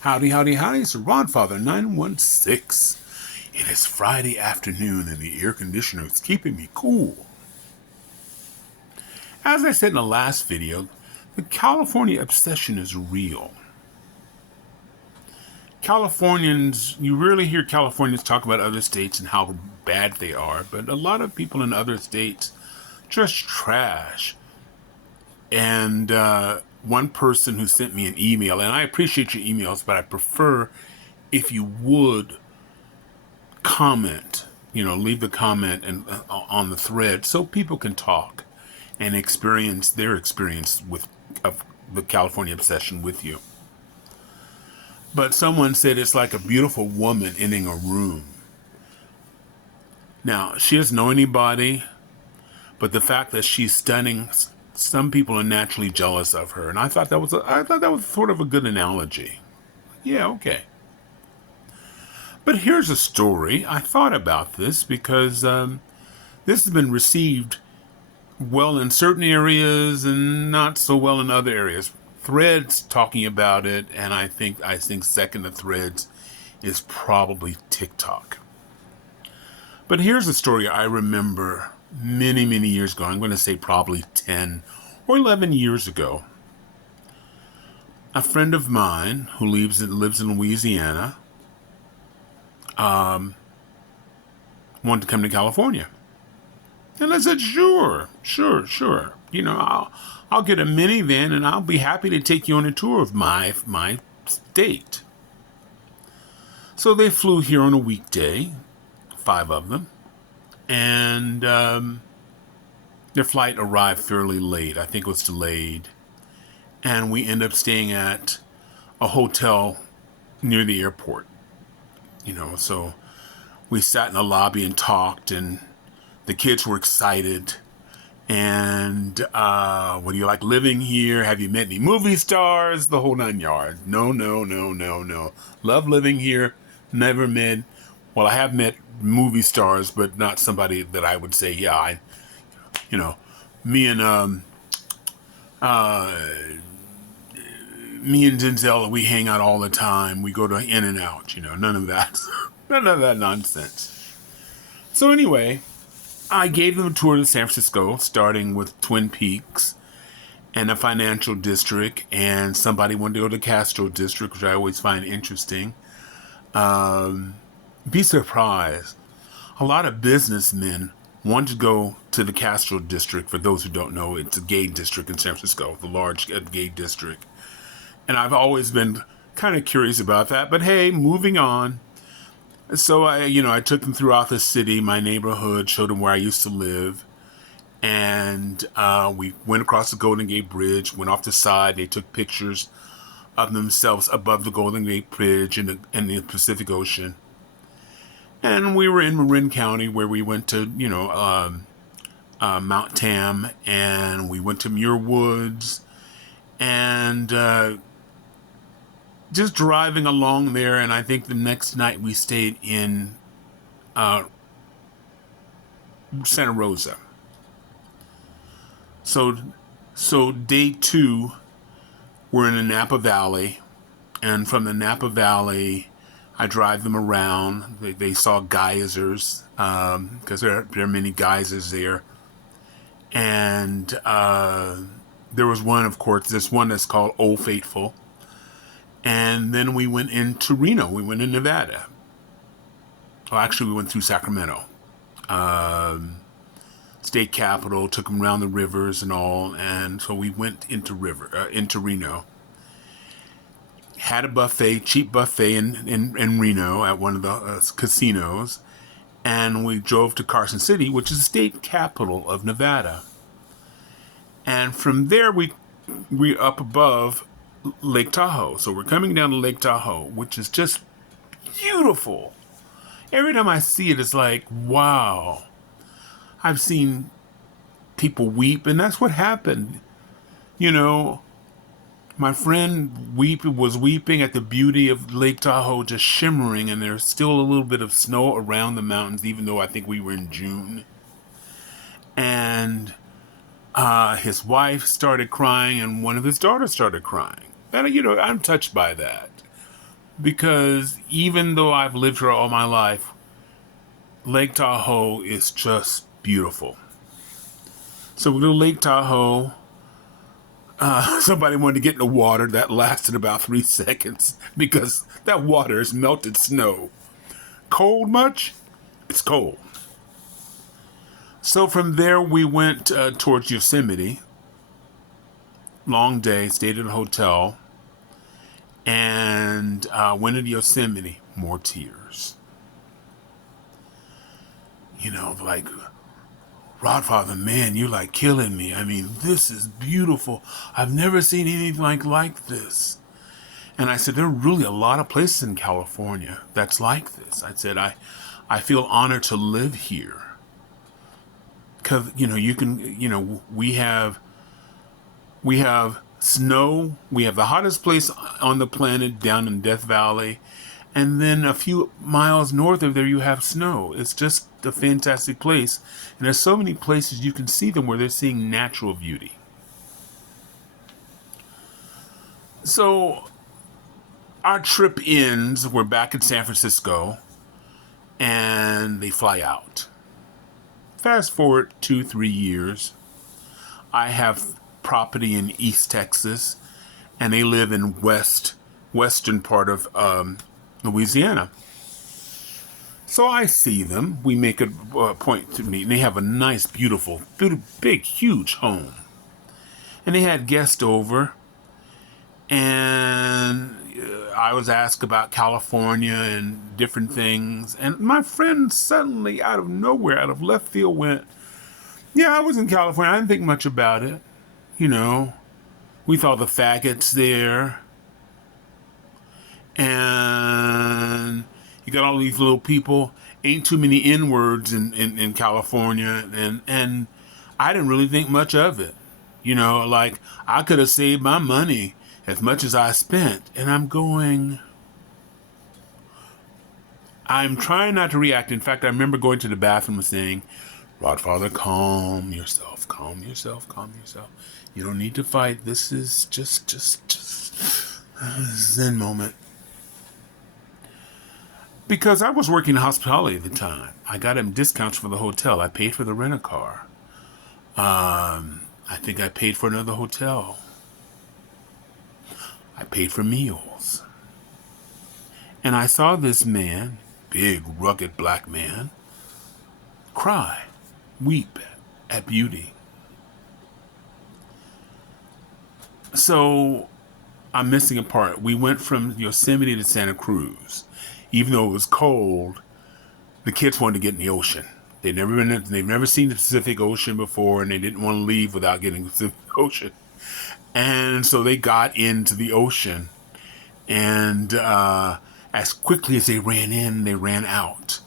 Howdy, howdy, howdy, it's Ronfather 916. It is Friday afternoon and the air conditioner is keeping me cool. As I said in the last video, the California obsession is real. Californians, you rarely hear Californians talk about other states and how bad they are, but a lot of people in other states just trash. And one person who sent me an email, and I appreciate your emails, but I prefer if you would comment, leave the comment and on the thread so people can talk and experience their experience of the California obsession with you. But someone said it's like a beautiful woman entering a room. Now, she doesn't know anybody, but the fact that she's stunning, some people are naturally jealous of her. And I thought that was sort of a good analogy. Yeah, okay. But here's a story. I thought about this because this has been received well in certain areas and not so well in other areas. Threads talking about it, and I think second to Threads is probably TikTok. But here's a story I remember many, many years ago. I'm going to say probably 10 or 11 years ago. A friend of mine who lives in Louisiana wanted to come to California. And I said, sure. I'll get a minivan and I'll be happy to take you on a tour of my state. So they flew here on a weekday, 5 of them, and their flight arrived fairly late. I think it was delayed. And we ended up staying at a hotel near the airport. So we sat in the lobby and talked, and the kids were excited. And what do you like living here? Have you met any movie stars? The whole 9 yards. No. Love living here. Never met. Well, I have met movie stars, but not somebody that I would say, yeah, me and Denzel, we hang out all the time. We go to In-N-Out, none of that. None of that nonsense. So anyway, I gave them a tour of San Francisco, starting with Twin Peaks and a financial district, and somebody wanted to go to Castro district, which I always find interesting. Be surprised. A lot of businessmen want to go to the Castro district. For those who don't know, it's a gay district in San Francisco, the large gay district. And I've always been kind of curious about that. But hey, moving on. So I took them throughout the city, my neighborhood, showed them where I used to live. And we went across the Golden Gate Bridge, went off the side. They took pictures of themselves above the Golden Gate Bridge in the Pacific Ocean. And we were in Marin County, where we went to, Mount Tam, and we went to Muir Woods, and just driving along there. And I think the next night we stayed in Santa Rosa. So day 2, we're in the Napa Valley, and from the Napa Valley, I drive them around. They saw geysers, because there are many geysers there. And there was one, of course, this one that's called Old Faithful. And then we went into Reno. We went in Nevada. Well, actually, we went through Sacramento. State capital, took them around the rivers and all. And so we went into Reno. Had a buffet, cheap buffet in Reno at one of the casinos. And we drove to Carson City, which is the state capital of Nevada. And from there, we're up above Lake Tahoe. So we're coming down to Lake Tahoe, which is just beautiful. Every time I see it, it's like, wow. I've seen people weep, and that's what happened. My friend was weeping at the beauty of Lake Tahoe just shimmering, and there's still a little bit of snow around the mountains, even though I think we were in June. And his wife started crying, and one of his daughters started crying. And, I'm touched by that. because even though I've lived here all my life, Lake Tahoe is just beautiful. So we go to Lake Tahoe. Somebody wanted to get in the water. That lasted about 3 seconds because that water is melted snow. Cold much? It's cold. So from there we went towards Yosemite. Long day, stayed at a hotel, and went into Yosemite. More tears. You know, like, Rodfather, man, you're like killing me. I mean, this is beautiful. I've never seen anything like this. And I said, there are really a lot of places in California that's like this. I said, I feel honored to live here. Because, you know, you can, you know, we have snow. We have the hottest place on the planet down in Death Valley. And then a few miles north of there, you have snow. It's just a fantastic place. And there's so many places you can see them where they're seeing natural beauty. So our trip ends. We're back in San Francisco. And they fly out. Fast forward 2-3 years. I have property in East Texas. And they live in western part of Louisiana. So I see them. We make a point to meet. And they have a nice, beautiful, big, huge home. And they had guests over. And I was asked about California and different things. And my friend suddenly, out of nowhere, out of left field, went, yeah, I was in California. I didn't think much about it. You know, we saw the faggots there. And you got all these little people. Ain't too many N-words in California. And I didn't really think much of it. You know, like, I could have saved my money as much as I spent. And I'm trying not to react. In fact, I remember going to the bathroom and saying, Rodfather, calm yourself, calm yourself, calm yourself. You don't need to fight. This is just a Zen moment. Because I was working in hospitality at the time. I got him discounts for the hotel. I paid for the rent-a-car. I think I paid for another hotel. I paid for meals. And I saw this man, big, rugged black man, cry, weep at beauty. So I'm missing a part. We went from Yosemite to Santa Cruz. Even though it was cold, the kids wanted to get in the ocean. They've never seen the Pacific Ocean before, and they didn't want to leave without getting the Pacific Ocean. And so they got into the ocean, and as quickly as they ran in, they ran out.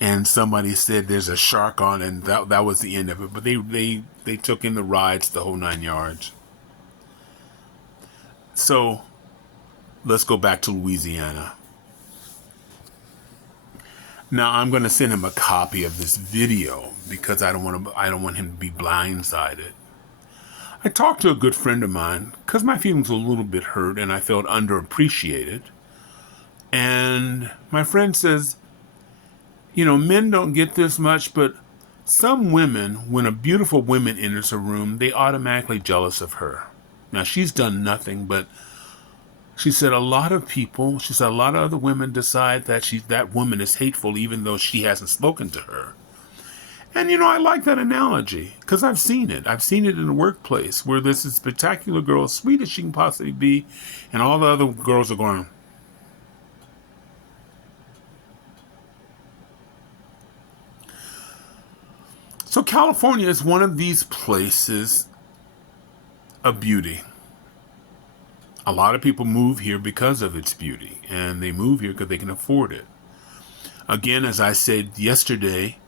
And somebody said there's a shark on, and that was the end of it. But they took in the rides, the whole 9 yards. So let's go back to Louisiana. Now I'm going to send him a copy of this video because I don't want him to be blindsided. I talked to a good friend of mine because my feelings were a little bit hurt and I felt underappreciated. And my friend says, you know, men don't get this much, but some women, when a beautiful woman enters a room, they automatically jealous of her. Now she's done nothing, but she said a lot of other women decide that that woman is hateful even though she hasn't spoken to her. And, you know, I like that analogy because I've seen it. I've seen it in the workplace where there's this spectacular girl, as sweet as she can possibly be, and all the other girls are going, so California is one of these places of beauty. A lot of people move here because of its beauty, and they move here because they can afford it. Again, as I said yesterday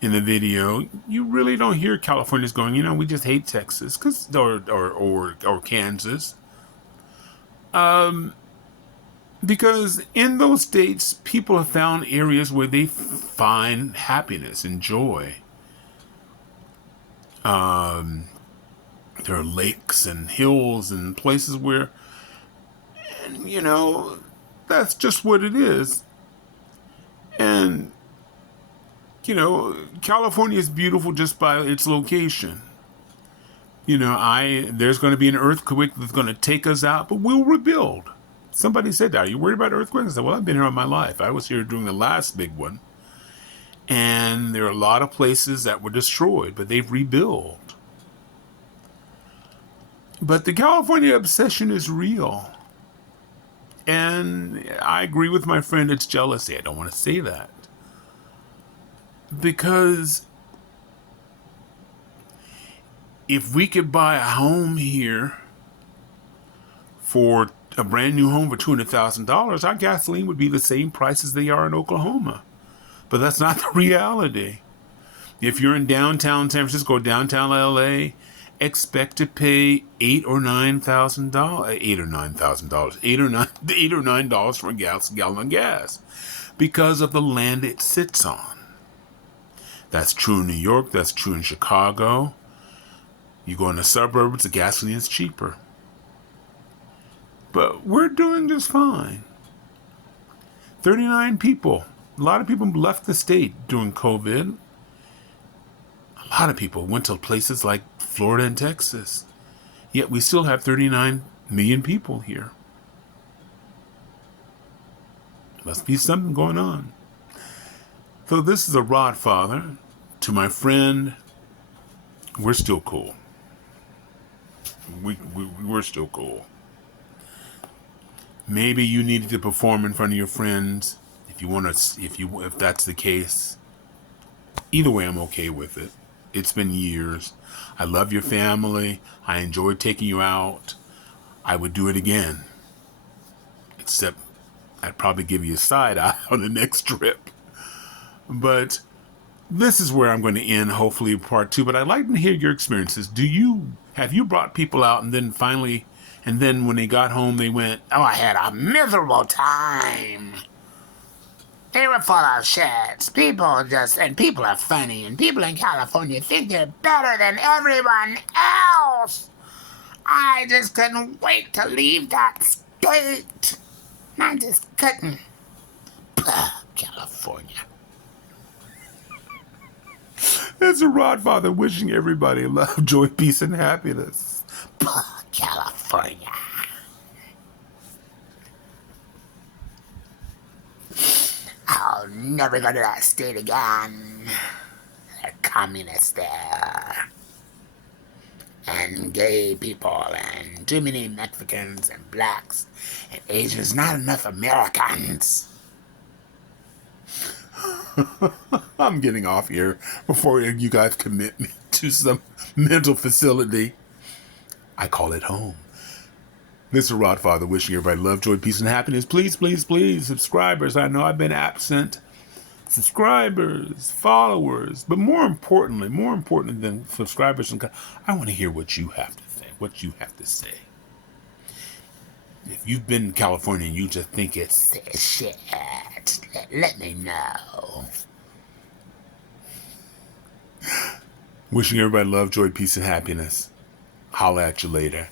in the video, you really don't hear Californians going, you know, we just hate Texas or Kansas. Because in those states, people have found areas where they find happiness and joy. There are lakes and hills and places where, and, you know, That's just what it is. And, California is beautiful just by its location. There's going to be an earthquake that's going to take us out, but we'll rebuild. Somebody said, "Are you worried about earthquakes?" I said, "Well, I've been here all my life. I was here during the last big one. And there are a lot of places that were destroyed, but they've rebuilt." But the California obsession is real. And I agree with my friend, it's jealousy. I don't want to say that. Because if we could buy a home here for a brand new home for $200,000, our gasoline would be the same price as they are in Oklahoma. But that's not the reality. If you're in downtown San Francisco, downtown LA, expect to pay $8,000 or $9,000, $8 or $9 for a gallon of gas because of the land it sits on. That's true in New York. That's true in Chicago. You go in the suburbs, the gasoline is cheaper. But we're doing just fine. 39 people. A lot of people left the state during COVID. A lot of people went to places like Florida and Texas. Yet we still have 39 million people here. Must be something going on. So this is a rod father. To my friend, we're still cool. We're still cool. Maybe you needed to perform in front of your friends. If that's the case, either way, I'm okay with it. It's been years. I love your family. I enjoyed taking you out. I would do it again. Except I'd probably give you a side eye on the next trip. But this is where I'm going to end, hopefully, part 2. But I'd like to hear your experiences. Have you brought people out and then when they got home, they went, "Oh, I had a miserable time. They were full of shit. People are funny, and people in California think they're better than everyone else. I just couldn't wait to leave that state. I just couldn't. California." It's a Rodfather wishing everybody love, joy, peace, and happiness. California. I'll never go to that state again. They're communists there. And gay people, and too many Mexicans, and blacks, and Asians, not enough Americans. I'm getting off here before you guys commit me to some mental facility. I call it home. This is Rodfather wishing everybody love, joy, peace, and happiness. Please, please, please, subscribers. I know I've been absent. Subscribers, followers, but more important than subscribers, I want to hear what you have to say. If you've been in California and you just think it's shit, let me know. Wishing everybody love, joy, peace, and happiness. Holla at you later.